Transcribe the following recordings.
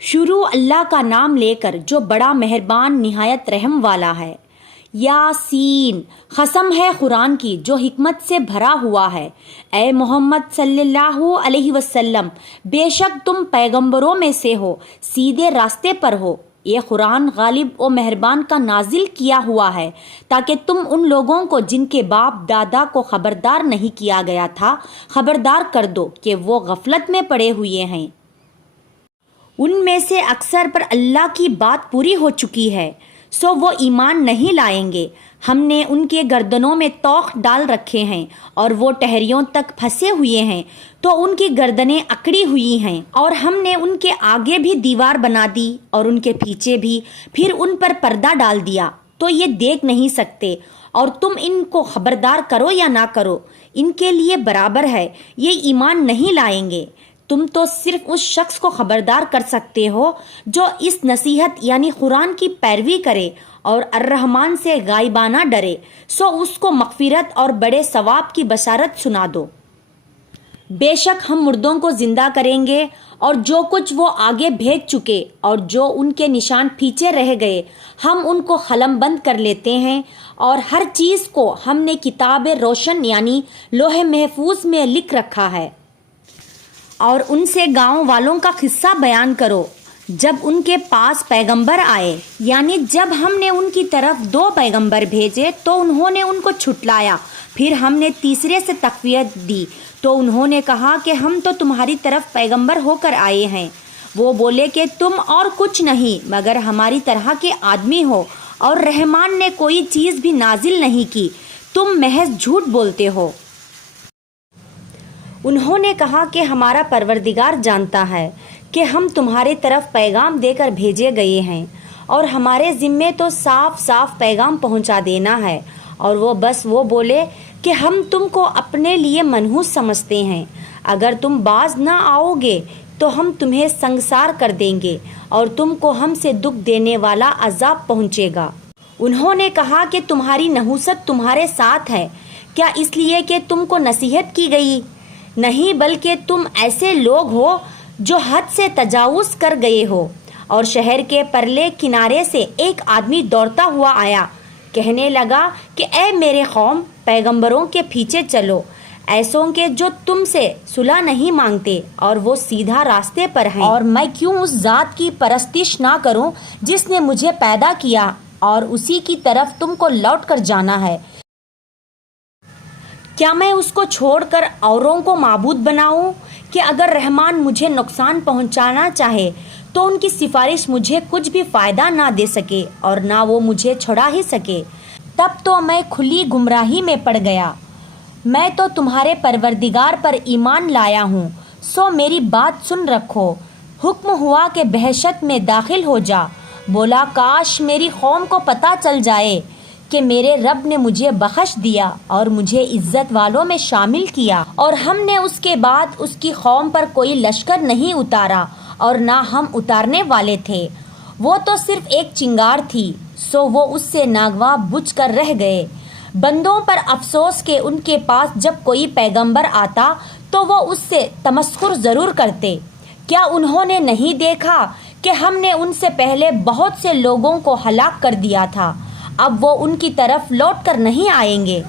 شروع اللہ کا نام لے کر جو بڑا مہربان نہایت رحم والا ہے۔ یاسین، قسم ہے قرآن کی جو حکمت سے بھرا ہوا ہے۔ اے محمد صلی اللہ علیہ وسلم، بے شک تم پیغمبروں میں سے ہو، سیدھے راستے پر ہو۔ یہ قرآن غالب و مہربان کا نازل کیا ہوا ہے تاکہ تم ان لوگوں کو جن کے باپ دادا کو خبردار نہیں کیا گیا تھا خبردار کر دو کہ وہ غفلت میں پڑے ہوئے ہیں۔ ان میں سے اکثر پر اللہ کی بات پوری ہو چکی ہے، سو وہ ایمان نہیں لائیں گے۔ ہم نے ان کے گردنوں میں توق ڈال رکھے ہیں اور وہ ٹہریوں تک پھنسے ہوئے ہیں تو ان کی گردنیں اکڑی ہوئی ہیں، اور ہم نے ان کے آگے بھی دیوار بنا دی اور ان کے پیچھے بھی، پھر ان پر پردہ ڈال دیا تو یہ دیکھ نہیں سکتے، اور تم ان کو خبردار کرو یا نہ کرو ان کے لیے برابر ہے، یہ ایمان نہیں لائیں گے۔ تم تو صرف اس شخص کو خبردار کر سکتے ہو جو اس نصیحت یعنی قرآن کی پیروی کرے اور الرحمن سے غائبانہ ڈرے، سو اس کو مغفرت اور بڑے ثواب کی بشارت سنا دو۔ بے شک ہم مردوں کو زندہ کریں گے، اور جو کچھ وہ آگے بھیج چکے اور جو ان کے نشان پیچھے رہ گئے ہم ان کو قلم بند کر لیتے ہیں، اور ہر چیز کو ہم نے کتاب روشن یعنی لوح محفوظ میں لکھ رکھا ہے۔ اور ان سے گاؤں والوں کا قصہ بیان کرو جب ان کے پاس پیغمبر آئے، یعنی جب ہم نے ان کی طرف 2 پیغمبر بھیجے تو انہوں نے ان کو جھٹلایا، پھر ہم نے تیسرے سے تقویت دی تو انہوں نے کہا کہ ہم تو تمہاری طرف پیغمبر ہو کر آئے ہیں۔ وہ بولے کہ تم اور کچھ نہیں مگر ہماری طرح کے آدمی ہو، اور رحمان نے کوئی چیز بھی نازل نہیں کی، تم محض جھوٹ بولتے ہو۔ انہوں نے کہا کہ ہمارا پروردگار جانتا ہے کہ ہم تمہاری طرف پیغام دے کر بھیجے گئے ہیں، اور ہمارے ذمے تو صاف صاف پیغام پہنچا دینا ہے، اور وہ بولے کہ ہم تم کو اپنے لیے منحوس سمجھتے ہیں، اگر تم باز نہ آؤ گے تو ہم تمہیں سنگسار کر دیں گے اور تم کو ہم سے دکھ دینے والا عذاب پہنچے گا۔ انہوں نے کہا کہ تمہاری نحوست تمہارے ساتھ ہے کیا اس لیے کہ تم کو نصیحت کی گئی؟ نہیں، بلکہ تم ایسے لوگ ہو جو حد سے تجاوز کر گئے ہو۔ اور شہر کے پرلے کنارے سے ایک آدمی دوڑتا ہوا آیا، کہنے لگا کہ اے میرے قوم، پیغمبروں کے پیچھے چلو، ایسوں کے جو تم سے صلح نہیں مانگتے اور وہ سیدھا راستے پر ہیں، اور میں کیوں اس ذات کی پرستش نہ کروں جس نے مجھے پیدا کیا اور اسی کی طرف تم کو لوٹ کر جانا ہے۔ کیا میں اس کو چھوڑ کر اوروں کو معبود بناؤں کہ اگر رحمان مجھے نقصان پہنچانا چاہے تو ان کی سفارش مجھے کچھ بھی فائدہ نہ دے سکے اور نہ وہ مجھے چھڑا ہی سکے؟ تب تو میں کھلی گمراہی میں پڑ گیا۔ میں تو تمہارے پروردگار پر ایمان لایا ہوں، سو میری بات سن رکھو۔ حکم ہوا کہ بہشت میں داخل ہو جا۔ بولا کاش میری قوم کو پتہ چل جائے کہ میرے رب نے مجھے بخش دیا اور مجھے عزت والوں میں شامل کیا، اور ہم نے اس کے بعد اس کی قوم پر کوئی لشکر نہیں اتارا اور نہ ہم اتارنے والے تھے۔ وہ تو صرف ایک چنگار تھی، سو وہ اس سے ناگواہ بجھ کر رہ گئے۔ بندوں پر افسوس کہ ان کے پاس جب کوئی پیغمبر آتا تو وہ اس سے تمسخر ضرور کرتے۔ کیا انہوں نے نہیں دیکھا کہ ہم نے ان سے پہلے بہت سے لوگوں کو ہلاک کر دیا تھا؟ اب وہ ان کی طرف لوٹ کر نہیں آئیں گے،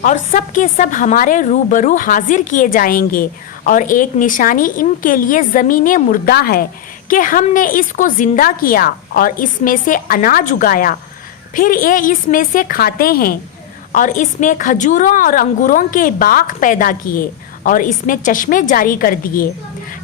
اور سب کے سب ہمارے روبرو حاضر کیے جائیں گے، اور ایک نشانی ان کے لیے زمین مردہ ہے کہ ہم نے اس کو زندہ کیا اور اس میں سے اناج اگایا، پھر یہ اس میں سے کھاتے ہیں، اور اس میں کھجوروں اور انگوروں کے باغ پیدا کیے اور اس میں چشمے جاری کر دیے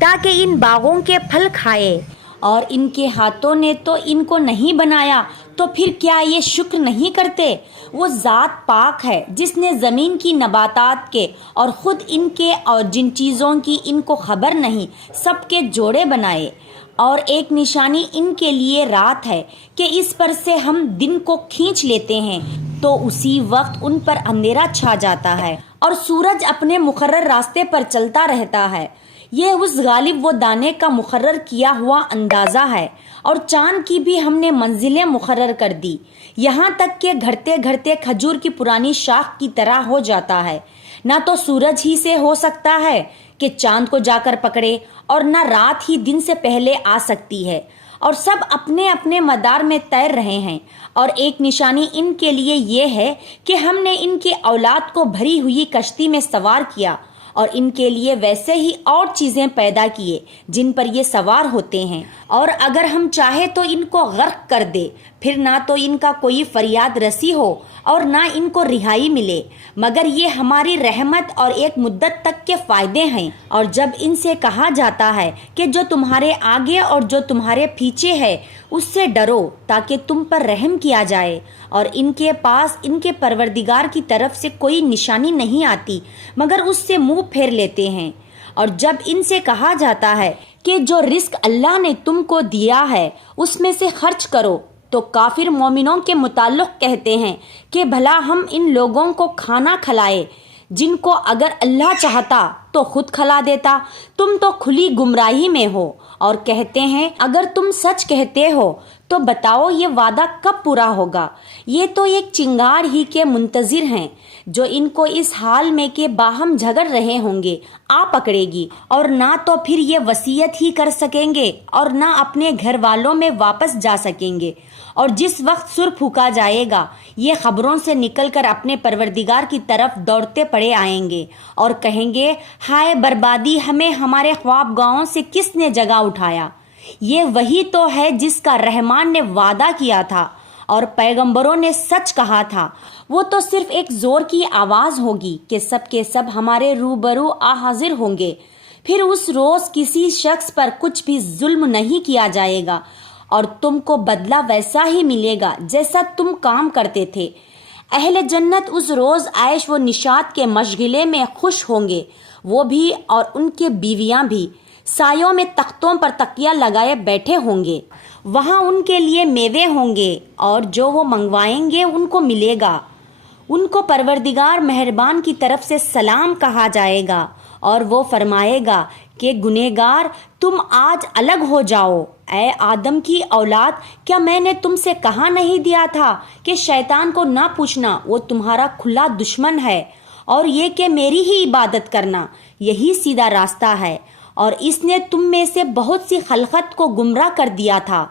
تاکہ ان باغوں کے پھل کھائے، اور ان کے ہاتھوں نے تو ان کو نہیں بنایا تو پھر کیا یہ شکر نہیں کرتے؟ وہ ذات پاک ہے جس نے زمین کی نباتات کے اور خود ان کے اور جن چیزوں کی ان کو خبر نہیں سب کے جوڑے بنائے، اور ایک نشانی ان کے لیے رات ہے کہ اس پر سے ہم دن کو کھینچ لیتے ہیں تو اسی وقت ان پر اندھیرا چھا جاتا ہے اور سورج اپنے مقرر راستے پر چلتا رہتا ہے۔ یہ اس غالب و دانے کا مقرر کیا ہوا اندازہ ہے، اور چاند کی بھی ہم نے منزلیں مقرر کر دی، یہاں تک کہ گھڑتے گھڑتے کھجور کی پرانی شاخ کی طرح ہو جاتا ہے، نہ تو سورج ہی سے ہو سکتا ہے کہ چاند کو جا کر پکڑے، اور نہ رات ہی دن سے پہلے آ سکتی ہے، اور سب اپنے اپنے مدار میں تیر رہے ہیں۔ اور ایک نشانی ان کے لیے یہ ہے کہ ہم نے ان کی اولاد کو بھری ہوئی کشتی میں سوار کیا، اور ان کے لیے ویسے ہی اور چیزیں پیدا کیے جن پر یہ سوار ہوتے ہیں، اور اگر ہم چاہے تو ان کو غرق کر دے، پھر نہ تو ان کا کوئی فریاد رسی ہو اور نہ ان کو رہائی ملے، مگر یہ ہماری رحمت اور ایک مدت تک کے فائدے ہیں۔ اور جب ان سے کہا جاتا ہے کہ جو تمہارے آگے اور جو تمہارے پیچھے ہے اس سے ڈرو تاکہ تم پر رحم کیا جائے، اور ان کے پاس ان کے پروردگار کی طرف سے کوئی نشانی نہیں آتی مگر اس سے منہ پھیر لیتے ہیں۔ اور جب ان سے کہا جاتا ہے کہ جو رزق اللہ نے تم کو دیا ہے اس میں سے خرچ کرو، تو کافر مومنوں کے متعلق کہتے ہیں کہ بھلا ہم ان لوگوں کو کھانا کھلائے جن کو اگر اللہ چاہتا تو خود کھلا دیتا، تم تو کھلی گمراہی میں ہو۔ اور کہتے ہیں اگر تم سچ کہتے ہو تو بتاؤ یہ وعدہ کب پورا ہوگا؟ یہ تو ایک چنگار ہی کے منتظر ہیں جو ان کو اس حال میں کہ باہم جھگڑ رہے ہوں گے آ پکڑے گی، اور نہ تو پھر یہ وصیت ہی کر سکیں گے اور نہ اپنے گھر والوں میں واپس جا سکیں گے۔ اور جس وقت سر پھونکا جائے گا یہ خبروں سے نکل کر اپنے پروردگار کی طرف دوڑتے پڑے آئیں گے اور کہیں گے ہائے بربادی، ہمیں ہمارے خواب گاہوں سے کس نے جگہ اٹھایا؟ یہ وہی تو ہے جس کا رحمان نے وعدہ کیا تھا اور پیغمبروں نے سچ کہا تھا۔ وہ تو صرف ایک زور کی آواز ہوگی کہ سب کے سب ہمارے روبرو حاضر ہوں گے، پھر اس روز کسی شخص پر کچھ بھی ظلم نہیں کیا جائے گا، اور تم کو بدلہ ویسا ہی ملے گا جیسا تم کام کرتے تھے۔ اہل جنت اس روز عیش و نشاط کے مشغلے میں خوش ہوں گے، وہ بھی اور ان کے بیویاں بھی، سایوں میں تختوں پر تکیہ لگائے بیٹھے ہوں گے۔ وہاں ان کے لیے میوے ہوں گے اور جو وہ منگوائیں گے ان کو ملے گا۔ ان کو پروردگار مہربان کی طرف سے سلام کہا جائے گا، اور وہ فرمائے گا کہ گنہگار تم آج الگ ہو جاؤ۔ اے آدم کی اولاد، کیا میں نے تم سے کہا نہیں دیا تھا کہ شیطان کو نہ پوچھنا، وہ تمہارا کھلا دشمن ہے، اور یہ کہ میری ہی عبادت کرنا، یہی سیدھا راستہ ہے۔ اور اس نے تم میں سے بہت سی خلقت کو گمراہ کر دیا تھا،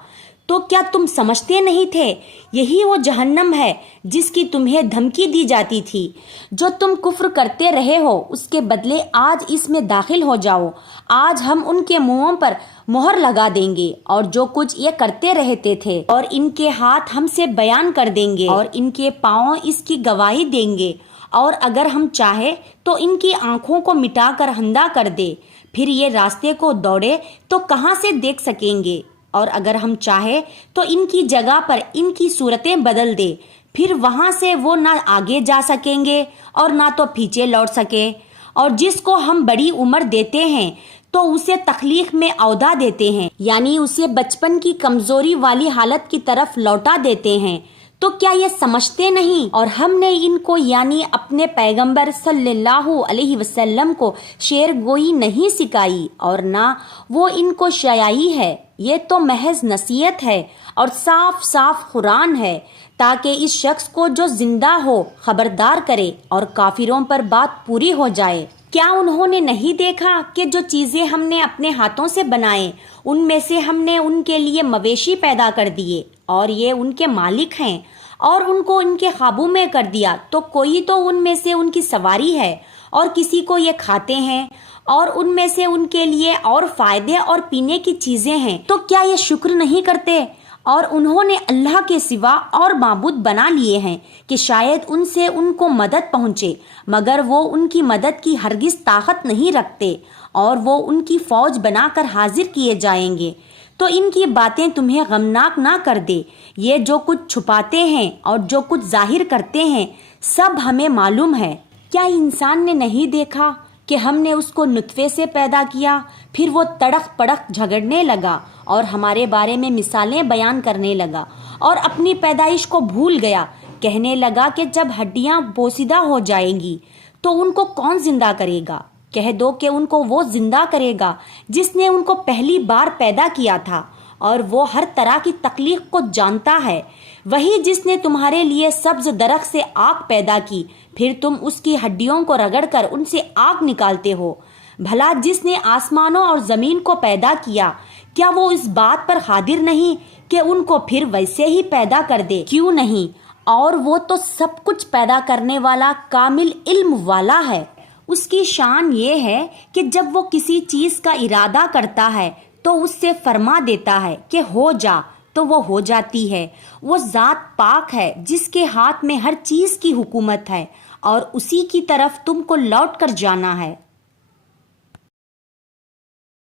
تو کیا تم سمجھتے نہیں تھے؟ یہی وہ جہنم ہے جس کی تمہیں دھمکی دی جاتی تھی۔ جو تم کفر کرتے رہے ہو اس کے بدلے آج اس میں داخل ہو جاؤ۔ آج ہم ان کے منہوں پر مہر لگا دیں گے اور جو کچھ یہ کرتے رہتے تھے، اور ان کے ہاتھ ہم سے بیان کر دیں گے اور ان کے پاؤں اس کی گواہی دیں گے، اور اگر ہم چاہے تو ان کی آنکھوں کو مٹا کر اندھا کر دے، پھر یہ راستے کو دوڑے تو کہاں سے دیکھ سکیں گے، اور اگر ہم چاہے تو ان کی جگہ پر ان کی صورتیں بدل دے، پھر وہاں سے وہ نہ آگے جا سکیں گے اور نہ تو پیچھے لوٹ سکے۔ اور جس کو ہم بڑی عمر دیتے ہیں تو اسے تخلیق میں عہدہ دیتے ہیں، یعنی اسے بچپن کی کمزوری والی حالت کی طرف لوٹا دیتے ہیں، تو کیا یہ سمجھتے نہیں؟ اور ہم نے ان کو یعنی اپنے پیغمبر صلی اللہ علیہ وسلم کو شعر گوئی نہیں سکھائی، اور نہ وہ ان کو شیعی ہے، یہ تو محض نصیحت ہے اور صاف صاف قرآن ہے، تاکہ اس شخص کو جو زندہ ہو خبردار کرے اور کافروں پر بات پوری ہو جائے۔ کیا انہوں نے نہیں دیکھا کہ جو چیزیں ہم نے اپنے ہاتھوں سے بنائیں ان میں سے ہم نے ان کے لیے مویشی پیدا کر دیے اور یہ ان کے مالک ہیں، اور ان کو ان کے قابو میں کر دیا، تو کوئی تو ان میں سے ان کی سواری ہے اور کسی کو یہ کھاتے ہیں، اور ان میں سے ان کے لیے اور فائدے اور پینے کی چیزیں ہیں، تو کیا یہ شکر نہیں کرتے؟ اور انہوں نے اللہ کے سوا اور معبود بنا لیے ہیں کہ شاید ان سے ان کو مدد پہنچے، مگر وہ ان کی مدد کی ہرگز طاقت نہیں رکھتے، اور وہ ان کی فوج بنا کر حاضر کیے جائیں گے۔ تو ان کی باتیں تمہیں غمناک نہ کر دے، یہ جو کچھ چھپاتے ہیں اور جو کچھ ظاہر کرتے ہیں سب ہمیں معلوم ہے۔ کیا انسان نے نہیں دیکھا کہ ہم نے اس کو نطفے سے پیدا کیا، پھر وہ تڑک پڑک جھگڑنے لگا اور ہمارے بارے میں مثالیں بیان کرنے لگا اور اپنی پیدائش کو بھول گیا، کہنے لگا کہ جب ہڈیاں بوسیدہ ہو جائیں گی تو ان کو کون زندہ کرے گا؟ کہہ دو کہ ان کو وہ زندہ کرے گا جس نے ان کو پہلی بار پیدا کیا تھا، اور وہ ہر طرح کی تخلیق کو جانتا ہے۔ وہی جس نے تمہارے لیے سبز درخت سے آگ پیدا کی، پھر تم اس کی ہڈیوں کو رگڑ کر ان سے آگ نکالتے ہو۔ بھلا جس نے آسمانوں اور زمین کو پیدا کیا کیا وہ اس بات پر قادر نہیں کہ ان کو پھر ویسے ہی پیدا کر دے؟ کیوں نہیں؟ اور وہ تو سب کچھ پیدا کرنے والا کامل علم والا ہے۔ اس کی شان یہ ہے کہ جب وہ کسی چیز کا ارادہ کرتا ہے تو اس سے فرما دیتا ہے کہ ہو جا تو وہ ہو جاتی ہے۔ وہ ذات پاک ہے جس کے ہاتھ میں ہر چیز کی حکومت ہے اور اسی کی طرف تم کو لوٹ کر جانا ہے۔